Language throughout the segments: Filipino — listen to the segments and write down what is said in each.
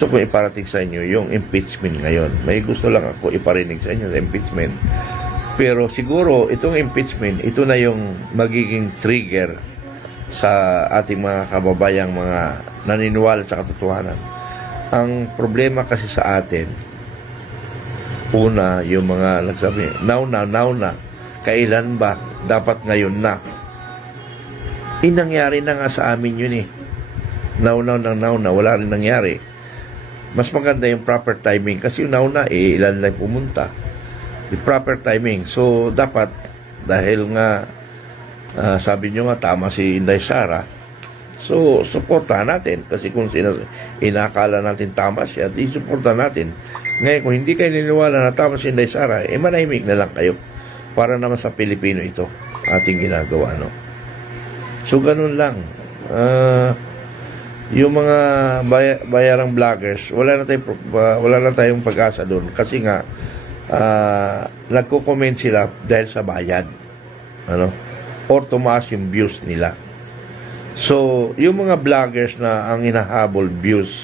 gusto ko iparating sa inyo yung impeachment ngayon. May gusto lang ako iparinig sa inyo sa impeachment. Pero siguro itong impeachment, ito na yung magiging trigger sa ating mga kababayang mga naniniwala sa katotohanan. Ang problema kasi sa atin, una, yung mga nagsabi, now na, kailan ba? Dapat ngayon na. Nangyari na nga sa amin yun eh. Now na, wala rin nangyari. Mas maganda yung proper timing kasi yung nauna ilan lang pumunta. The proper timing. So dapat dahil nga sabi nyo nga tama si Inday Sara, so suportahan natin kasi kung inakala natin tama siya, di suportahan natin. Ngayon kung hindi kayo niniwala na tama si Inday Sara, manahimik na lang kayo para naman sa Pilipino ito ating ginagawa, no? So ganun lang. Yung mga bayarang vloggers, wala na tayong pag-asa doon kasi nga nagko-comment sila dahil sa bayad, ano, or tumaas yung views nila. So yung mga vloggers na ang hinahabol views,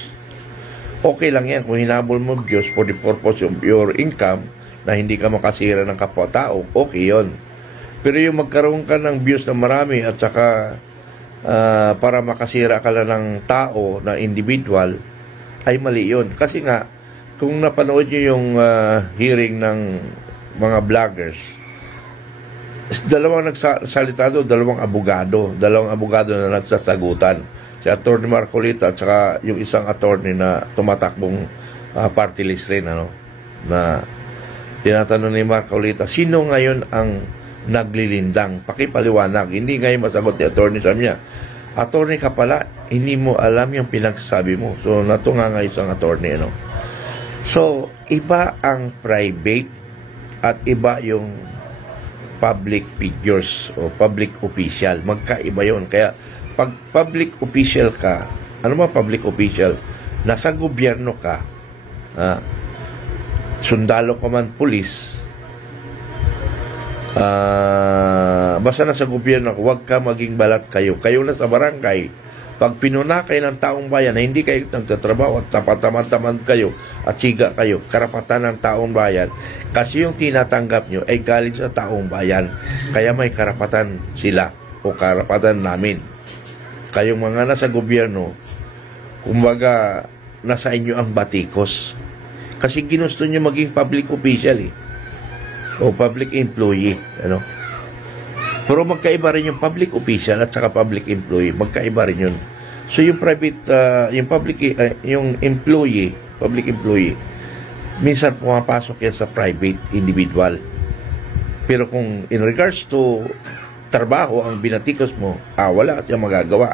okay lang yan kung hinahabol mo views for the purpose of your income na hindi ka makasira ng kapwa-tao, okay yon. Pero yung magkaroon ka ng views na marami at saka para makasira ka lang ng tao na individual, ay mali yun. Kasi nga, kung napanood nyo yung hearing ng mga vloggers, dalawang nagsalita doon, dalawang abogado na nagsasagutan. Si Atty. Marcolita at saka yung isang attorney na tumatakbong party list rin, ano, na tinatanong ni Marcolita, sino ngayon ang naglilindang? Pakipaliwanag. Hindi ngayon masagot ni attorney, sabi niya, attorney ka pala, hindi mo alam yung pinagsasabi mo. So natunga nga isang attorney, ano. So iba ang private at iba yung public figures o public official. Magkaiba yon. Kaya pag public official ka, ano ba public official? Nasa gobyerno ka, sundalo ka man, pulis, basta na sa gobyerno, huwag ka maging balat kayo. Kayo na sa barangay, pag pinunakay ng taong bayan na hindi kayo nagtatrabaho at tapat-taman kayo at siga kayo, karapatan ng taong bayan, kasi yung tinatanggap nyo ay galing sa taong bayan, kaya may karapatan sila o karapatan namin. Kayong mga nasa gobyerno, kumbaga nasa inyo ang batikos kasi ginusto nyo maging public official o public employee, ano. Pero magkaiba rin yung public official at saka public employee, magkaiba rin yun. So yung private, yung employee, public employee, minsan pumapasok yan sa private individual. Pero kung in regards to trabaho ang binatikos mo, wala at yung magagawa.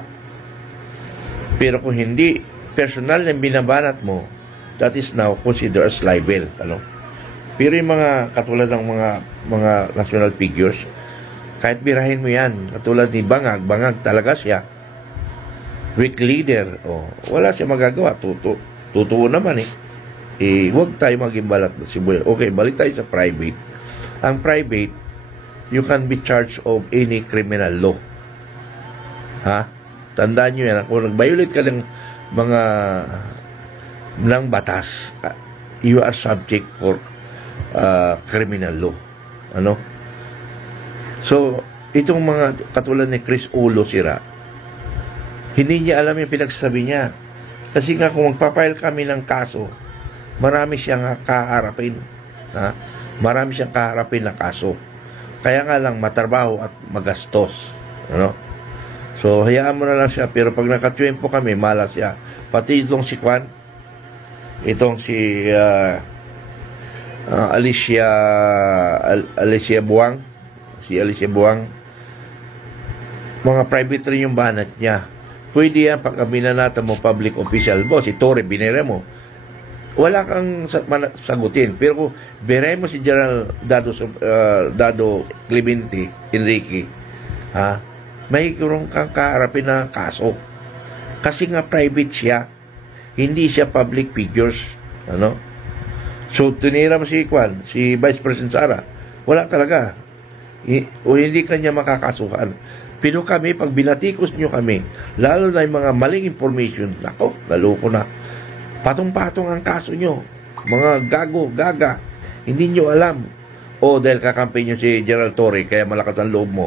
Pero kung hindi personal na binabanat mo, that is now considered as libel, ano. Pero yung mga katulad ng mga national figures, kahit birahin mo yan, katulad ni Bangag talaga siya weak leader, wala siya magagawa. Totoo naman huwag tayo maging balat. Okay, balik tayo sa private. Ang private, you can be charged of any criminal law. Tandaan nyo yan, kung nag-violate ka ng ng batas, you are subject for criminal law, ano. So itong mga katulad ni Chris Ulo Sira, hindi niya alam yung pinagsasabi niya kasi nga kung magpapile kami ng kaso, marami siyang kaharapin, marami siyang kaharapin na kaso, kaya nga lang matrabaho at magastos, ano. So hayaan mo na lang siya. Pero pag nakatiyempo kami, malas siya. Pati itong si Kwan, itong si Alicia Buang, mga private rin yung banat niya. Pwede yan pag binanata mo public official. Boss, si Torre binere mo, wala kang sagutin. Pero kung binere mo si General Dado Clemente Enrique, may kurong kang kaharapin na kaso kasi nga private siya, hindi siya public figures, ano. So tinira mo si Vice President Sara, wala talaga, o hindi kanya makakasuhan. Pero kami, pag binatikos nyo kami, lalo na yung mga maling information, nako, naloko na. Patong-patong ang kaso nyo. Mga gago, gaga. Hindi nyo alam. O dahil kakampi nyo si Gerald Torre, kaya malakas ang loob mo.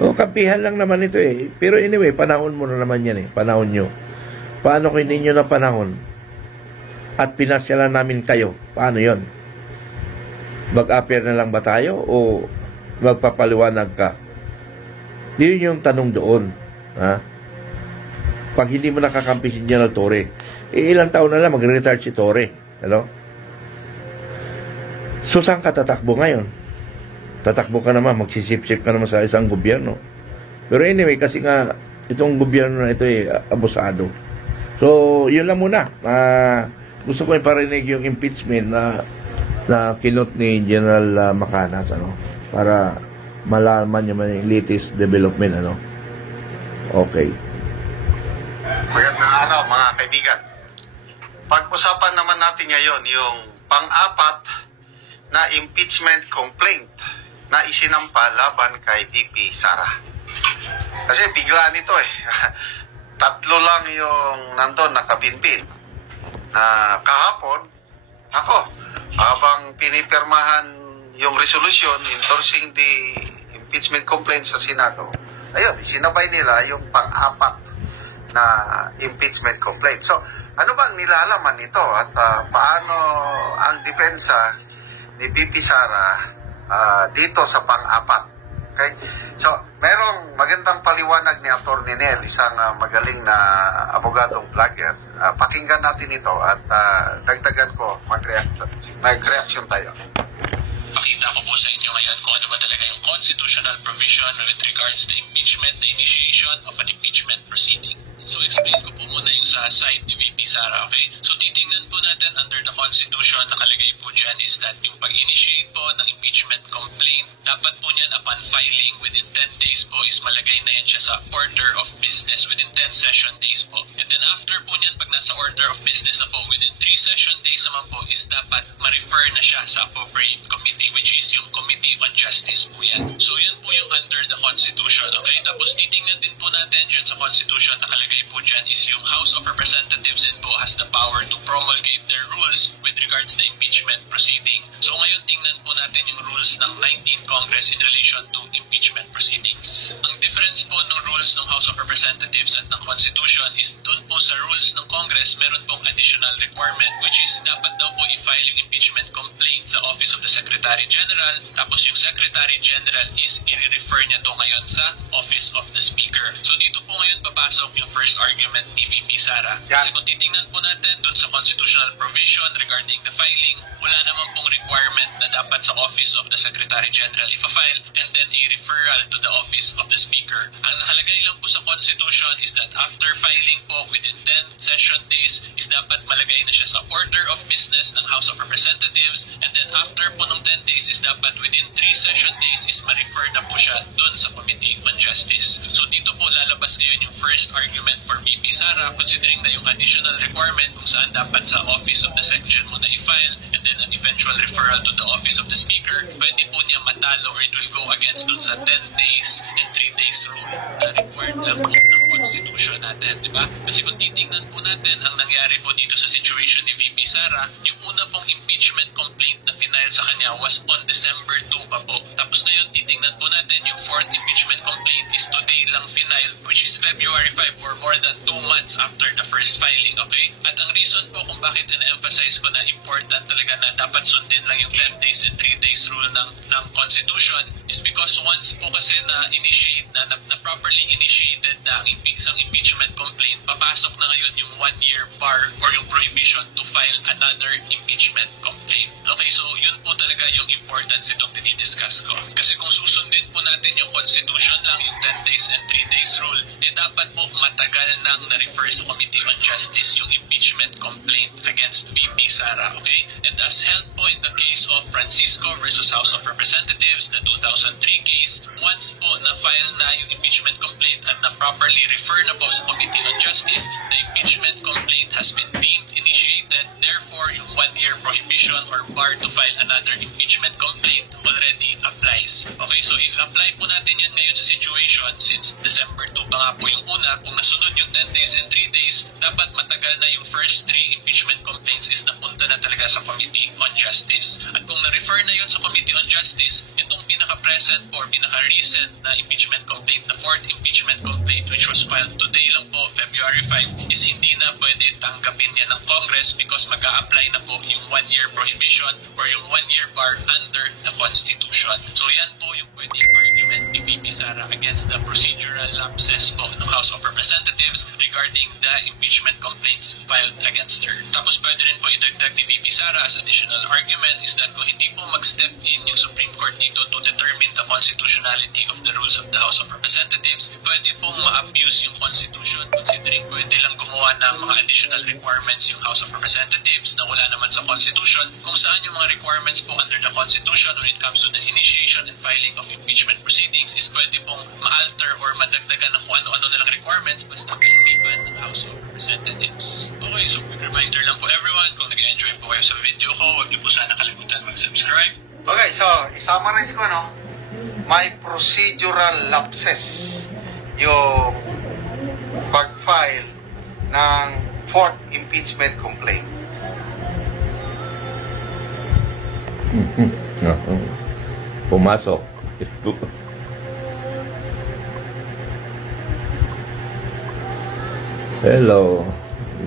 O, kampihan lang naman ito eh. Pero anyway, panahon mo na naman yan eh. Panahon nyo. Paano kung hindi nyo na panahon? At pinasyalan namin kayo. Paano yon? Mag-appear na lang ba tayo? O magpapaliwanag ka? Yun yung tanong doon. Ha? Pag hindi mo nakakampi si General Torre, ilang taon na lang mag-retire si Torre. Hello? So, saan ka tatakbo ngayon? Tatakbo ka naman, magsisip-sip ka naman sa isang gobyerno. Pero anyway, kasi nga, itong gobyerno na ito abusado. So, yun lang muna. Gusto ko iparinig yung impeachment na kinot ni General Macanas, para malaman niyo man yung latest development, Okay. Magandang araw, mga kaibigan. Pag-usapan naman natin ngayon yung pang-apat na impeachment complaint na isinampa laban kay VP Sara. Kasi bigla nito tatlo lang yung nandun nakabinbin. Kahapon, habang pinipirmahan yung resolution endorsing the impeachment complaint sa Senado, ayun, isinabay nila yung pang-apat na impeachment complaint. So, ano bang nilalaman nito at paano ang depensa ni VP Sara dito sa pang-apat? Okay? So, merong magandang paliwanag ni Atty. Nel, isang magaling na abogadong vlogger. Pakinggan natin ito at dagdagan ko, mag-reaction tayo. Pakita ko po sa inyo ngayon kung ano ba talaga yung constitutional provision with regards to impeachment, the initiation of an impeachment proceeding. So, explain ko po muna yung sa side ni VP Sara, okay? So, titingnan po natin under the Constitution, nakalagay po dyan is that yung pag-initiate po ng impeachment complaint, dapat po niyan upon filing within 10 days po is malagay na yan siya sa order of business within 10 session days po. And then after po niyan, pag nasa order of business na po, within 3 session days naman po is dapat ma-refer na siya sa appropriate committee, which is yung Committee on Justice po yan. So, yan po yung under the Constitution, okay? Tapos, titingnan din po natin dyan sa Constitution, nakalagay po dyan is yung House of Representatives din po has the power to promulgate their rules with regards to impeachment proceeding. So ngayon tingnan po natin yung rules ng 19th Congress in relation to impeachment proceedings. Ang difference po ng rules ng House of Representatives at ng Constitution is dun po sa rules ng Congress meron pong additional requirement which is dapat daw po i-file yung impeachment complaint sa Office of the Secretary General, tapos yung Secretary General is i-refer niya to ngayon sa Office of the Speaker. So dito po ngayon papasok yung first argument ni VP Sara. Kasi kung titingnan po natin dun sa constitutional provision regarding the filing, wala naman pong requirement na dapat sa Office of the Secretary General ipa-file and then a referral to the Office of the Speaker. Ang nakalagay lang po sa Constitution is that after filing po within 10 session days is dapat malagay na siya sa order of business ng House of Representatives and then after po ng 10 days is dapat within 3 session days is ma-refer na po siya dun sa Committee on Justice. So dito po lalabas ngayon yung first argument for VP Sara considering na yung additional requirement kung saan dapat sa Office of the Section mo na i-file and then an eventual referral to the Office of the Speaker, pwede po niya matalo or it will go against dun sa 10 days and 3 days rule na required lang po ng Constitution natin, di ba? Kasi kung titingnan po natin ang nangyari po dito sa situation ni VP Sara, yung una pong impeachment complaint na final sa kanya was on December 2 pa po. Tapos ngayon, titingnan po natin yung fourth impeachment complaint is today lang final, which is February 5 or more than 2 months after the first filing, okay? At ang reason po kung bakit in-emphasize ko na important talaga na dapat sundin lang yung 10 days and 3 days rule ng Constitution is because once po kasi na-initiate, na properly initiated na ang isang impeachment complaint, papasok na ngayon yung 1-year bar or yung prohibition to file another impeachment complaint. Okay, so yun po talaga yung importance itong dinidiscuss ko. Kasi kung susundin po natin yung Constitution lang, yung 10 days and 3 days rule, dapat po matagal nang na-refer sa Committee on Justice yung impeachment complaint against VP Sara, okay? And as held po in the case of Francisco versus House of Representatives, the 2003 case, once po na-file na yung impeachment complaint at na-properly refer na po sa Committee on Justice, the impeachment complaint has been deemed initiated. Therefore, yung 1-year prohibition or bar to file another impeachment complaint already applies. Okay, so i-apply po natin yan ngayon sa situation since December 2 pa nga po yung una. Kung nasunod yung 10 days and 3 days, dapat matagal na yung first 3 impeachment complaints is napunta na talaga sa Committee on Justice. At kung na-refer na yun sa Committee on Justice, itong pinaka-present or pinaka-recent na impeachment complaint, the 4th impeachment complaint which was filed today lang po, February 5, is hindi na pwede tanggapin yan ng Congress because mag-a-apply na po yung 1-year prohibition or yung 1-year bar under the Constitution. So yan po yung pwede argument ni VP Sara against the procedural lapses po ng House of Representatives regarding the impeachment complaints filed against her. Tapos pwede rin po idagdag ni VP Sara as additional argument is that kung hindi po mag-step in yung Supreme Court dito to determine the constitutionality of the rules of the House of Representatives, pwede pong ma-abuse yung Constitution considering pwede lang gumawa ng mga additional requirements yung House of Representatives na wala naman sa Constitution, kung saan yung mga requirements po under the Constitution when it comes to the initiation and filing of impeachment proceedings is pwede pong ma-alter or madagdagan ng kung ano-ano na lang requirements basta kaisipan ng House of Representatives. Okay, so quick reminder lang po everyone, kung nag-enjoy po kayo sa video ko, huwag niyo po sana kalimutan mag-subscribe. Okay, so i-summarize ko, no? May procedural lapses yung pag-file ng 4th impeachment complaint. Pumasok. Hello.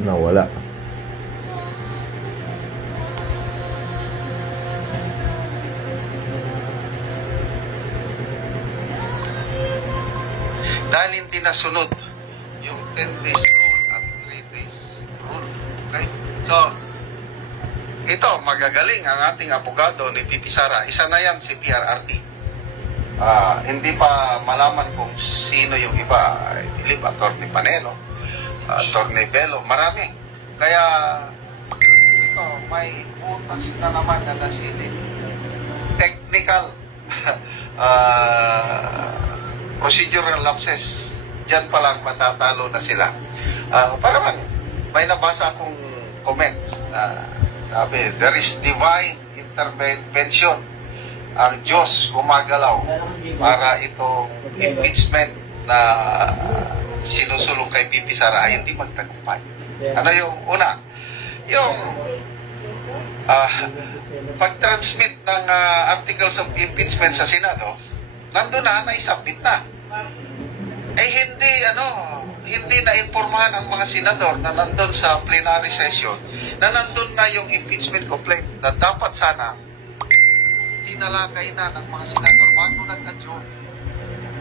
Nawala. Dahil hindi nasunod yung 10 days rule at 3 days rule. Okay? So, ito, magagaling ang ating abogado ni VP Sara. Isa na yan si PRRD. Hindi pa malaman kung sino yung iba. I believe, Atty. Panelo, Atty. Bello, marami. Kaya, ito, may utas na naman na nasilip. Technical procedural lapses, dyan pa lang matatalo na sila. Parang may nabasa akong comments na sabi, there is divine intervention. Ang Diyos gumagalaw para itong impeachment na sinusulong kay VP Sara ay hindi magtagumpay. Ano yung una? Yung pag-transmit ng articles of impeachment sa Senado, nandun na, naisabit na. Eh hindi na-informahan ang mga senador na nandun sa plenary session na nandun na yung impeachment complaint na dapat sana tinalakay na ng mga senador bago nag-adjourn.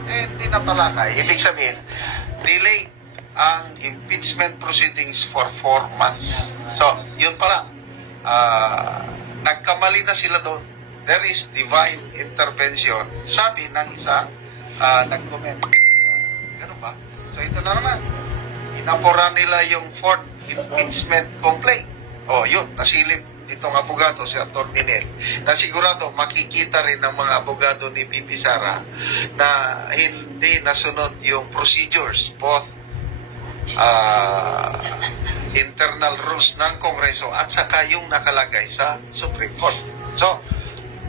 Eh, hindi na talakay. Ibig sabihin, delay ang impeachment proceedings for 4 months. So, yun pala. Nagkamali na sila doon. There is divine intervention. Sabi ng isang nag-comment. Ganun ba? So ito na naman. Inapura nila yung 4th impeachment complaint. O yun, nasilip itong abogado si Atty. Nel. Na sigurado makikita rin ng mga abogado ni VP Sara na hindi nasunod yung procedures, both internal rules ng Kongreso at saka yung nakalagay sa Supreme Court. So,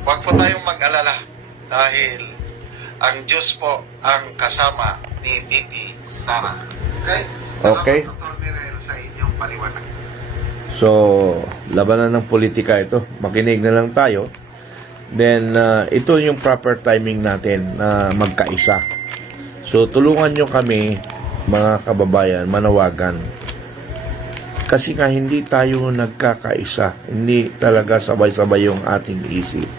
huwag po tayong mag-alala dahil ang Diyos po ang kasama ni VP Sara. Okay? Okay. Salamat, Dr. Nel, sa inyong paliwanag. So, labanan ng politika ito. Makinig na lang tayo. Then, ito yung proper timing natin na magkaisa. So, tulungan nyo kami, mga kababayan, manawagan. Kasi nga hindi tayo nagkakaisa. Hindi talaga sabay-sabay yung ating isip.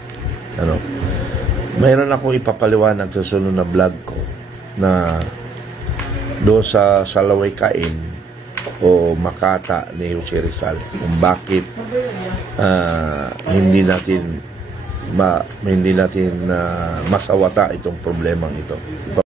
Mayroon akong ipapaliwanag sa sunod na vlog ko na doon sa Salaway Kain o Makata ni Jose Rizal kung bakit hindi natin masawata itong problemang ito.